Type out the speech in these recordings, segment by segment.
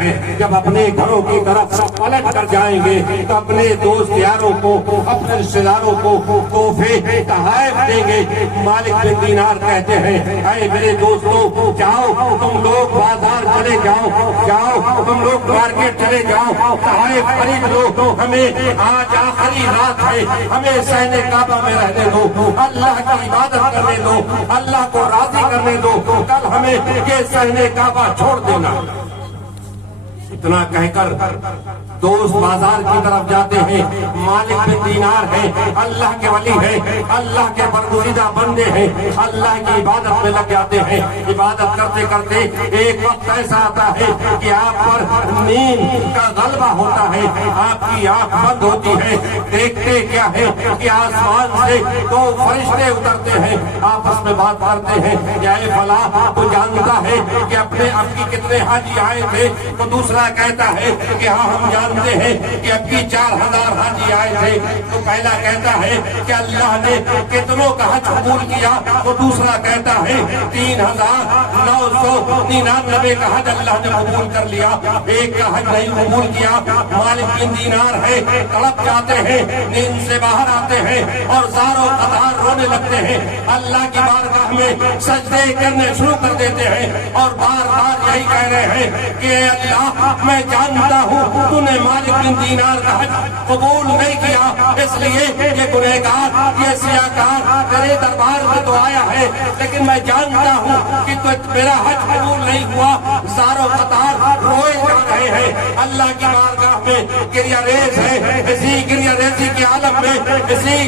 ہیں جب اپنے گھروں کی طرف پلٹ کر جائیں گے تو اپنے دوست یاروں کو اپنے رشتے داروں کو تحفے تحائف دیں گے۔ مالک بن دینار کہتے ہیں اے میرے دوستوں جاؤ تم لوگ بازار چلے جاؤ تم لوگ مارکیٹ چلے جاؤ، تحائف خرید لو، ہمیں آج آخری رات ہے، ہمیں صحن کعبہ میں رہنے دو، اللہ کی عبادت کرنے دو، اللہ کو راضی کرنے دو، کل ہمیں یہ صحن کعبہ چھوڑ دینا۔ اتنا کہہ کر دوست بازار کی طرف جاتے ہیں۔ مالک بن دینار ہے، اللہ کے ولی ہے، اللہ کے برگزیدہ بندے ہیں، اللہ کی عبادت میں لگ جاتے ہیں۔ عبادت کرتے کرتے ایک وقت ایسا آتا ہے کہ آپ پر نیند کا غلبہ ہوتا ہے، آپ کی آنکھ بند ہوتی ہے، دیکھتے کیا ہے کہ آسمان سے دو فرشتے اترتے ہیں، آپس میں بات کرتے ہیں کہ اے فلاں تو جانتا ہے کہ اپنے اب کی کتنے حاجی آئے تھے؟ تو دوسرا کہتا ہے کہ ہاں ہم جانتے ہیں کہ اب کی 4000 حاجی آئے تھے۔ تو پہلا کہتا ہے کہ اللہ نے کتنوں کا حج قبول کیا؟ تو دوسرا کہتا ہے 3999 کا حج اللہ نے قبول کر لیا، ایک کا حج نہیں قبول کیا۔ مالک بن دینار ہے، تڑپ جاتے ہیں، نیند سے باہر آتے ہیں اور زاروں قطار رونے لگتے ہیں، اللہ کی بارگاہ میں سجدے کرنے شروع کر دیتے ہیں اور بار بار یہی کہہ رہے ہیں کہ اے اللہ میں جانتا ہوں تو نے مالک بن دینار کا حج قبول نہیں کیا، اس لیے یہ گنہگار یہ سیاہکار تیرے دربار میں تو آیا ہے، لیکن میں جانتا ہوں کہ تو میرا حج قبول نہیں ہوا۔ زاروں قطار روئے جا رہے ہیں، اللہ کی بارگاہ میں گریہ ریز ہے۔ اسی گریہ ریزی کے عالم میں، اسی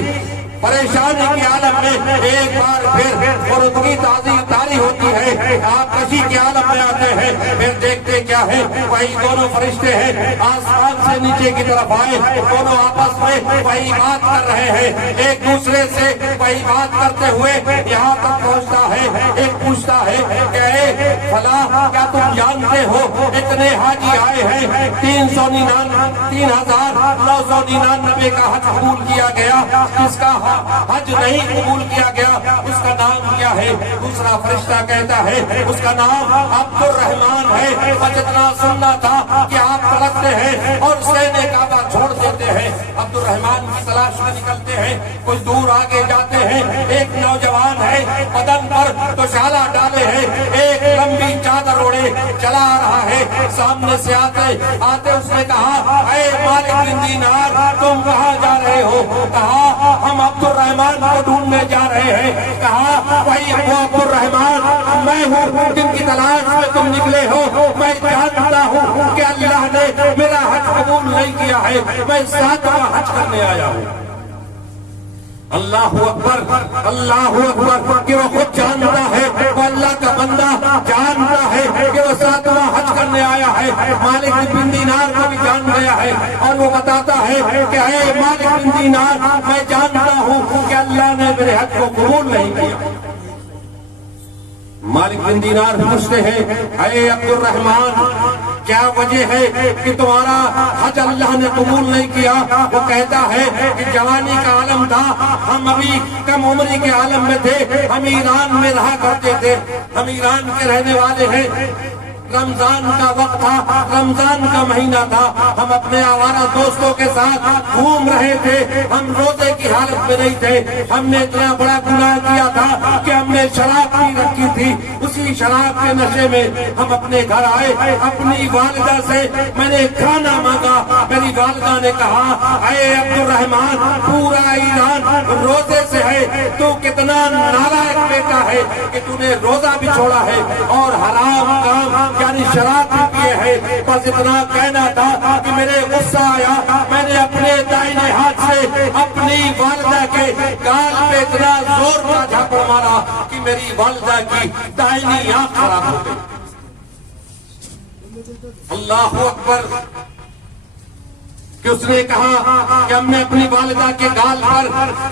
پریشانی کے عالم میں ایک بار پھر فروغی تاری ہوتی ہے، آپ کشی کے عالم میں آتے ہیں۔ پھر دیکھتے کیا ہے، وہی دونوں فرشتے ہیں، آسمان سے نیچے کی طرف آئے، دونوں آپس میں وہی بات کر رہے ہیں، ایک دوسرے سے وہی بات کرتے ہوئے یہاں تک پہنچتا ہے۔ ایک پوچھتا ہے کہ اے فلاں کیا تم جانتے ہو اتنے حاجی آئے ہیں، 3999 کا حج قبول کیا گیا، جس کا حج نہیں قبول کیا گیا اس کا نام کیا ہے؟ دوسرا فرشتہ کہتا ہے اس کا نام عبد الرحمن ہے۔ اور جتنا سننا تھا کہ آپ تڑپتے ہیں اور صحن کعبہ چھوڑ دیتے ہیں، عبد الرحمن کی تلاش میں نکلتے ہیں، کچھ دور آگے جاتے ہیں، ایک نوجوان ہے، بدن پر توشالہ ڈالے ہیں، ایک لمبی چادر اوڑے چلا آ رہا ہے، سامنے سے آتے اس نے کہا اے مالک بن دینار تم کہاں جا رہے ہو؟ کہا ہم عبد الرحمن کو ڈھونڈنے جا رہے ہیں۔ کہا وہی وہ عبد الرحمن میں ہوں جن کی تلاش میں تم نکلے ہو، میں جانتا ہوں کہ اللہ نے میرا حج قبول نہیں کیا ہے، میں 7واں حج کرنے آیا ہوں۔ اللہ اکبر کہ وہ خود جانتا ہے، وہ اللہ کا بندہ جانتا ہے کہ وہ 7واں حج کرنے آیا ہے۔ مالک بن دینار کو بھی جان گیا ہے اور وہ بتاتا ہے کہ اے مالک بن دینار میں جانتا ہوں کہ اللہ نے میرے حج کو قبول نہیں کیا۔ مالک بن دینار پوچھتے ہیں اے عبد الرحمن کیا وجہ ہے کہ تمہارا حج اللہ نے قبول نہیں کیا؟ وہ کہتا ہے کہ جوانی کا عالم تھا، ہم ابھی کم عمری کے عالم میں تھے، ہم ایران میں رہا کرتے تھے، ہم ایران کے رہنے والے ہیں، رمضان کا وقت تھا، رمضان کا مہینہ تھا، ہم اپنے آوارہ دوستوں کے ساتھ گھوم رہے تھے، ہم روزے کی حالت میں نہیں تھے، ہم نے اتنا بڑا گناہ کیا تھا کہ ہم نے شراب پی رکھی تھی، اسی شراب کے نشے میں ہم اپنے گھر آئے، اپنی والدہ سے میں نے کھانا مانگا، میری والدہ نے کہا اے عبد الرحمن پورا ایران روزے سے ہے، تو کتنا نالائق بیٹا ہے کہ تو نے روزہ بھی چھوڑا ہے اور حرام کام یعنی شراب بھی پیے ہے۔ بس اتنا کہنا تھا کہ میرے غصہ آیا، میں نے اپنے دائنے ہاتھ سے اپنی والدہ کے گال پہ اتنا زور کا جھاپڑ مارا کہ میری والدہ کی دائنی آنکھ خراب ہو گئی۔ اللہ اکبر کہ اس نے کہا کہ ہم نے اپنی والدہ کے گال پر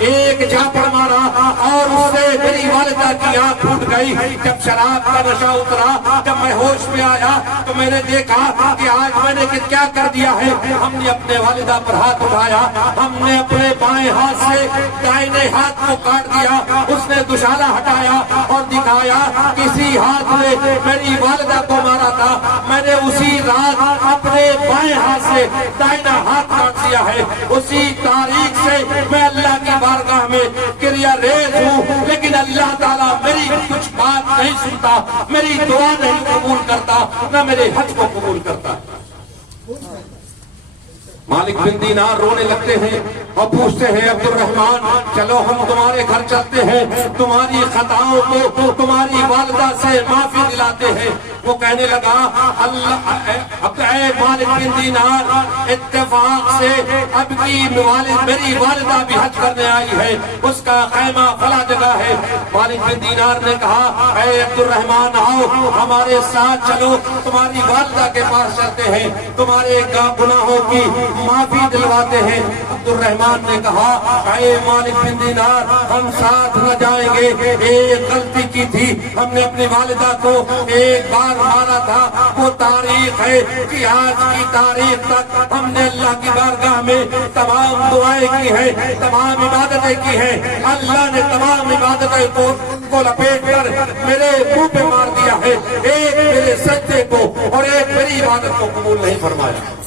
ایک جھاپڑ مارا اور اس سے میری والدہ کی آنکھ پھوٹ گئی۔ جب شراب کا نشہ اترا، جب میں ہوش میں آیا تو میں نے دیکھا کہ آج میں نے کیا کر دیا ہے۔ ہم نے اپنے والدہ پر ہاتھ اٹھایا، ہم نے اپنے بائیں ہاتھ سے دائیں ہاتھ کو کاٹ دیا، اس نے دوشالہ ہٹایا اور دکھایا کسی ہاتھ میں میری والدہ کو مارا تھا، میں نے اسی رات سے दाहिना हाथ काट दिया है, उसी तारीख से मैं अल्लाह की बारगाह में क्रिया रेज हूँ, लेकिन अल्लाह ताला मेरी कुछ बात नहीं सुनता, मेरी दुआ नहीं कबूल करता, न मेरे हज को कबूल करता। मालिक बिन दीनार रोने लगते हैं और पूछते हैं, अब्दुल रहमान चलो हम तुम्हारे घर चलते हैं, तुम्हारी खताओं को तुम्हारी वालिदा से माफी दिलाते हैं। वो कहने लगा, अल्लाह मालिक बिन दीनार, इत्तेफाक से अब की मेरी वालिदा भी हज करने आई है, उसका खैमा फला जगह है। मालिक बिन दीनार ने कहा, अब्दुल रहमान आओ हमारे साथ चलो, तुम्हारी वालिदा के पास चलते हैं, तुम्हारे गुनाहों की माफी दिलवाते हैं। अब्दुल रहमान ने कहा, मालिक बिन दीनार हम साथ न जाएंगे, एक गलती की थी, हमने अपनी वालिदा को एक बार मारा था, वो तारीख है कि आज की तारीख तक हमने अल्लाह की बारगाह में तमाम दुआएं की है, तमाम इबादतें की है, अल्लाह ने तमाम इबादतें को लपेट कर मेरे मुंह पे मार दिया है, एक मेरे सजदे को और एक मेरी इबादत को कबूल नहीं फरमाया।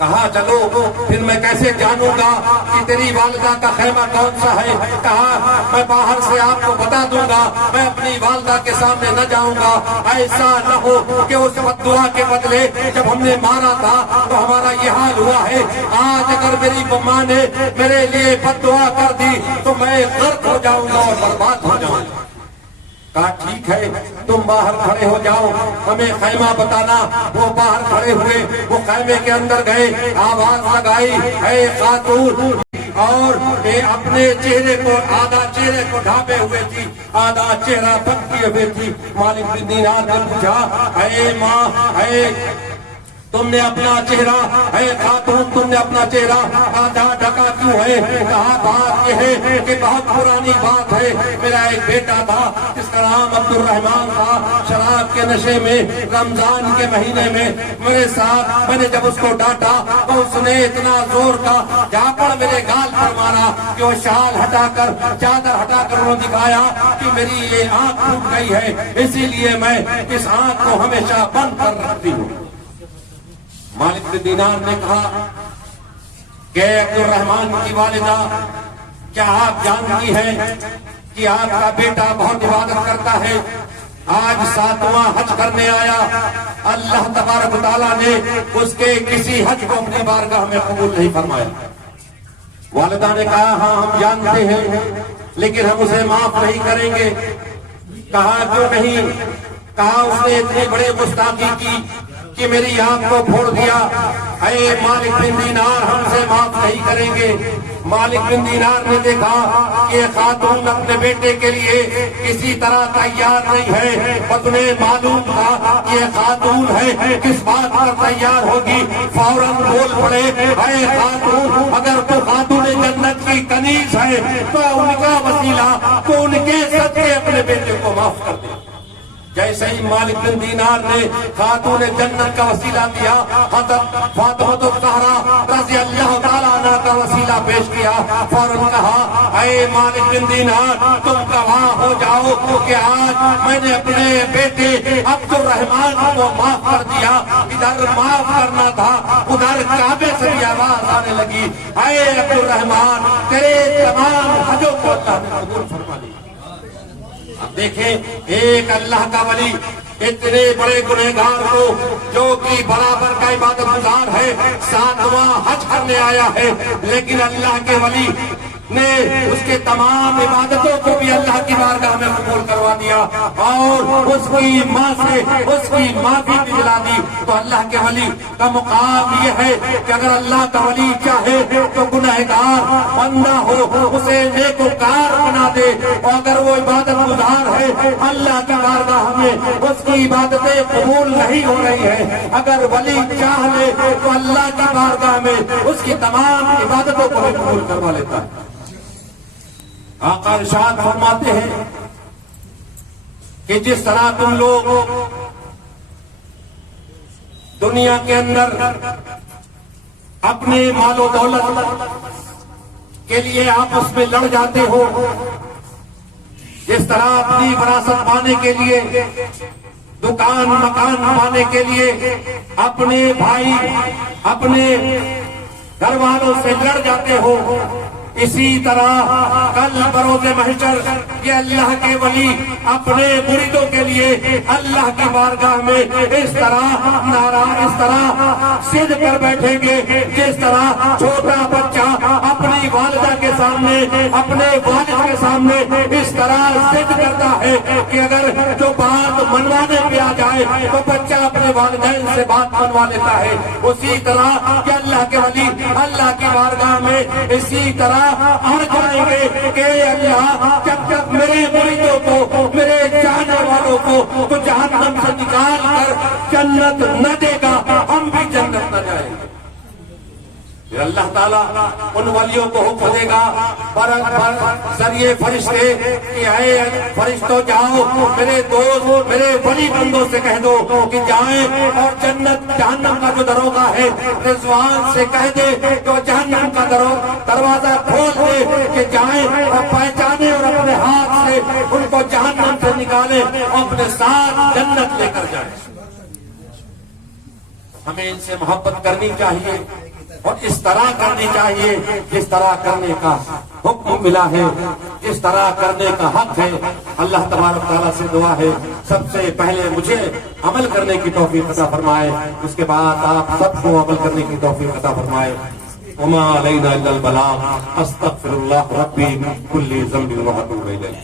कहा चलो फिर मैं कैसे जानूंगा कि तेरी वालिदा का खैमा कौन सा है। कहा मैं बाहर से आपको बता दूंगा, मैं अपनी वालिदा के सामने न जाऊंगा, ऐसा न हो कि उस बद्दुआ के बदले जब हमने मारा था तो हमारा ये हाल हुआ है, आज अगर मेरी मां ने मेरे लिए बद्दुआ कर दी तो मैं गर्क हो जाऊंगा और बर्बाद हो जाऊंगा। कहा ठीक है, तुम बाहर खड़े हो जाओ, हमें खैमा बताना। वो बाहर खड़े हुए, वो खैमे के अंदर गए, आवाज लगाई, है खातून, और अपने चेहरे को आधा चेहरे को ढांपे हुए थी, आधा चेहरा बंद किए हुए थी। मालिक बिन दीनार ने पूछा, है माँ है तुमने अपना चेहरा, है खातून तुमने अपना चेहरा आधा ढका क्यों है। कहा बात यह है कि बहुत पुरानी बात है, मेरा एक बेटा था जिसका नाम अब्दुल रहमान था, शराब के नशे में रमजान के महीने में मेरे साथ, मैंने जब उसको डांटा तो उसने इतना जोर का झापड़ मेरे गाल पर मारा कि वो शाल हटाकर चादर हटाकर वो दिखाया कि मेरी ये आंख टूट गई है, इसीलिए मैं इस आंख को हमेशा बंद कर रखती हूँ। मालिक बिन दीनार ने कहा कि अब्दुल रहमान की वालिदा, क्या आप जानती हैं कि आपका बेटा बहुत इबादत करता है, आज 7वां हज करने आया, अल्लाह तबारक व तआला ने उसके किसी हज को अपनी बारगाह में कबूल नहीं फरमाया। वालिदा ने कहा हाँ हम जानते हैं, लेकिन हम उसे माफ नहीं करेंगे। कहा क्यों नहीं। कहा उसने इतनी बड़ी गुस्ताखी की कि मेरी आंख को फोड़ दिया, अरे मालिक बिन दीनार हमसे माफ नहीं करेंगे। मालिक बिन दीनार ने देखा कि खातून अपने बेटे के लिए किसी तरह तैयार नहीं है, और तुम्हें मालूम था कि ये खातून है, किस बात पर तैयार होगी। फौरन बोल पड़े, अरे खातून अगर तो खातून जन्नत की कनीज है तो उनका वसीला, तो उनके सदके अपने बेटे को माफ कर दे। जैसे ही मालिक बिन दीनार ने खातून जन्नत का वसीला दिया, हज़रत फातिमा ज़हरा रज़ी अल्लाह तआला अन्हा का वसीला पेश किया, फौरन कहा ऐ मालिक बिन दीनार तुम गवाह हो जाओ कि आज मैंने अपने बेटे अब्दुल रहमान को माफ कर दिया। इधर माफ करना था, उधर काबे से भी आवाज आने लगी, ऐ अब्दुल रहमान तेरे तमाम हजों को अल्लाह ने कबूल फरमा लिया। अब देखें, एक अल्लाह का वली इतने बड़े गुनहगार को, जो कि बराबर का इबादत गुजार है, 7वां हज करने आया है, लेकिन अल्लाह के वली ने उसके तमाम इबादतों को भी अल्लाह की बारगाह में कबूल करवा दिया और उसकी माँ से उसकी माफी भी दिला दी। तो अल्लाह के वली का मुकाम ये है कि अगर अल्लाह का वली चाहे तो गुनहगार बंदा हो उसे नेकोकार बना दे, और अगर वो इबादत गुजार है अल्लाह की बारगाह में उसकी इबादतें कबूल नहीं हो रही है, अगर वली चाह ले तो अल्लाह की बारगाह में उसकी तमाम इबादतों को भी कबूल करवा लेता है। आका इरशाद फरमाते हैं कि जिस तरह तुम लोग दुनिया के अंदर अपने मालो दौलत के लिए आपस में लड़ जाते हो, जिस तरह अपनी विरासत पाने के लिए दुकान मकान पाने के लिए अपने भाई अपने घर वालों से लड़ जाते हो, इसी तरह कल बरोज़े महशर ये अल्लाह के वली अपने मुरीदों के लिए अल्लाह की बारगाह में इस तरह सिद्ध कर बैठेंगे जिस तरह छोटा बच्चा अपनी वालिदा के सामने अपने वालिद के सामने इस तरह सिद्ध करता है कि अगर जो बात मनवाने पे आ जाए तो बच्चा अपने वालिदैन से बात मनवा लेता है। उसी तरह कि अल्लाह के वली अल्लाह की बारगाह में इसी तरह अड़ जाएंगे कि अल्लाह जब तक मेरे मुरीदों को मेरे चाहने वालों को तो जहन्नम से निकाल कर जन्नत न देगा हम भी जन्नत न जाएंगे। फिर अल्लाह ताला उन वलियों को हुक्म देगा पर जरिए फरिश्ते कि आए फरिश्तों जाओ मेरे दोस्त मेरे वली बंदों से कह दो कि जाएं और जन्नत जहन्नम का जो दरोगा है रिजवान से कह दे तो जहन्नम का दरवाजा खोल दे कि जाएं और पहचाने और अपने हाथ से उनको जहन्नम से निकाले और अपने साथ जन्नत लेकर जाए। हमें इनसे मोहब्बत करनी चाहिए और इस तरह करनी चाहिए जिस तरह करने का हुक्म मिला है, जिस तरह करने का हक है। अल्लाह तबारक तआला से दुआ है सबसे पहले मुझे अमल करने की तौफीक अता फरमाए, उसके बाद आप सबको अमल करने की तौफीक अता फरमाए। वमा अलैना इल्लल बलाग। अस्तगफिरुल्लाह रब्बी मिन कुल्ली ज़ंबिन व अतूबु इलैह।